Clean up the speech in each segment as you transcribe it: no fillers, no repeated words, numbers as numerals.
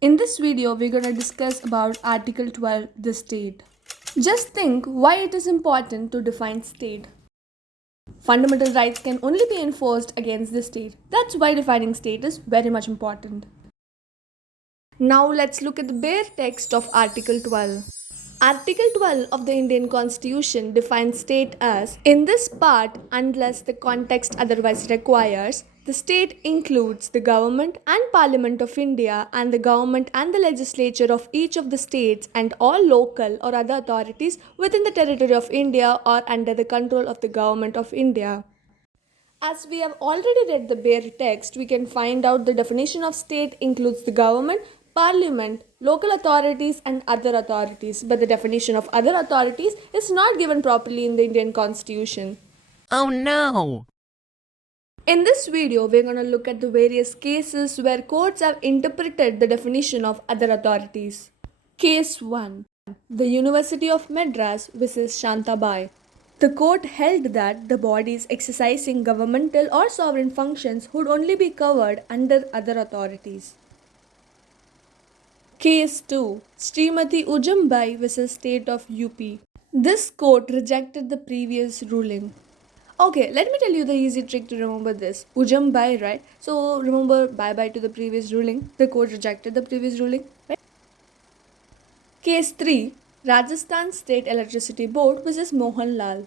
In this video, we're going to discuss about Article 12, the state. Just think why it is important to define state. Fundamental rights can only be enforced against the state. That's why defining state is very much important. Now let's look at the bare text of Article 12. Article 12 of the Indian Constitution defines state as, in this part, unless the context otherwise requires, the state includes the government and parliament of India and the government and the legislature of each of the states and all local or other authorities within the territory of India or under the control of the government of India. As we have already read the bare text, we can find out the definition of state includes the government, parliament, local authorities and other authorities. But the definition of other authorities is not given properly in the Indian Constitution. Oh no! In this video, we're going to look at the various cases where courts have interpreted the definition of other authorities. Case 1. The University of Madras vs. Shanta. The court held that the bodies exercising governmental or sovereign functions would only be covered under other authorities. Case 2. Srimati Ujjam vs. State of UP. This court rejected the previous ruling. Okay, let me tell you the easy trick to remember this. Ujjam bhai, right? So remember bye to the previous ruling. The court rejected the previous ruling, right? Case 3. Rajasthan State Electricity Board vs. Mohan.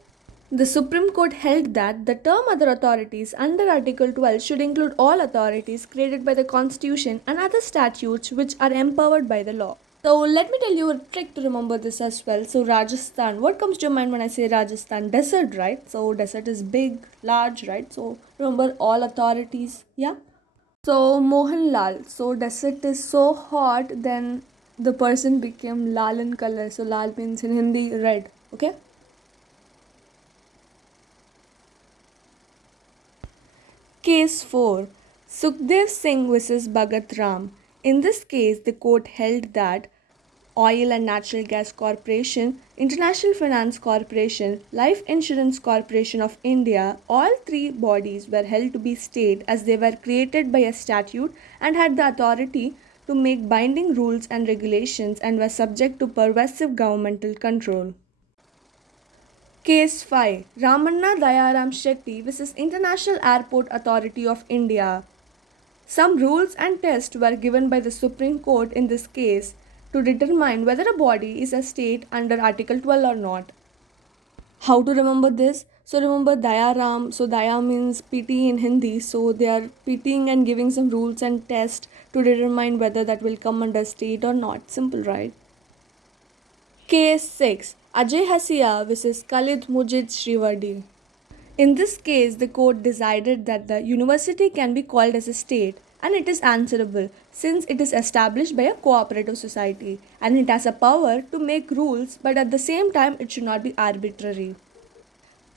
The Supreme Court held that the term other authorities under Article 12 should include all authorities created by the Constitution and other statutes which are empowered by the law. So let me tell you a trick to remember this as well. So Rajasthan, what comes to your mind when I say Rajasthan? Desert, right? So desert is big, large, right? So remember all authorities, yeah? So Mohan. So desert is so hot, then the person became lal in color. So lal means in Hindi red, okay? Case 4. Sukhdev Singh vs. Bhagat. In this case, the court held that Oil and Natural Gas Corporation, International Finance Corporation, Life Insurance Corporation of India, all three bodies were held to be state as they were created by a statute and had the authority to make binding rules and regulations and were subject to pervasive governmental control. Case 5. Ramana Dayaram Shetty vs. International Airport Authority of India. Some rules and tests were given by the Supreme Court in this case to determine whether a body is a state under Article 12 or not. How to remember this? So remember Dayaram. So Daya means pity in Hindi. So they are pitying and giving some rules and tests to determine whether that will come under state or not. Simple, right? Case 6. Ajay Hasia vs. Khalid Mujib Sehravardi. In this case, the court decided that the university can be called as a state and it is answerable since it is established by a cooperative society and it has a power to make rules, but at the same time it should not be arbitrary.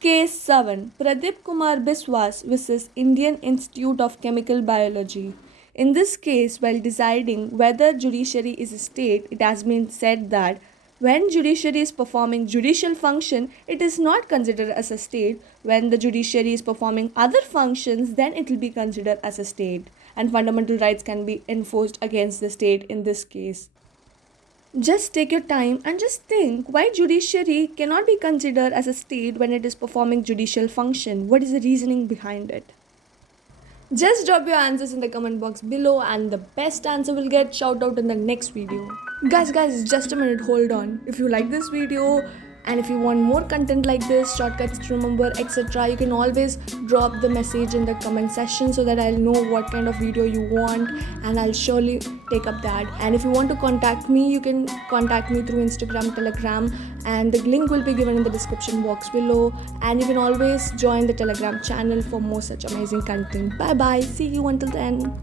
Case 7. Pradeep Kumar Biswas vs. Indian Institute of Chemical Biology. In this case, while deciding whether judiciary is a state, it has been said that when judiciary is performing judicial function, it is not considered as a state. When the judiciary is performing other functions, then it will be considered as a state. And fundamental rights can be enforced against the state in this case. Just take your time and just think why judiciary cannot be considered as a state when it is performing judicial function. What is the reasoning behind it? Just drop your answers in the comment box below and the best answer will get shout out in the next video. Guys, just a minute, hold on. If you like this video and if you want more content like this, shortcuts to remember, etc., you can always drop the message in the comment section so that I'll know what kind of video you want and I'll surely take up that. And if you want to contact me, you can contact me through Instagram, Telegram, and the link will be given in the description box below. And you can always join the Telegram channel for more such amazing content. Bye bye, see you until then.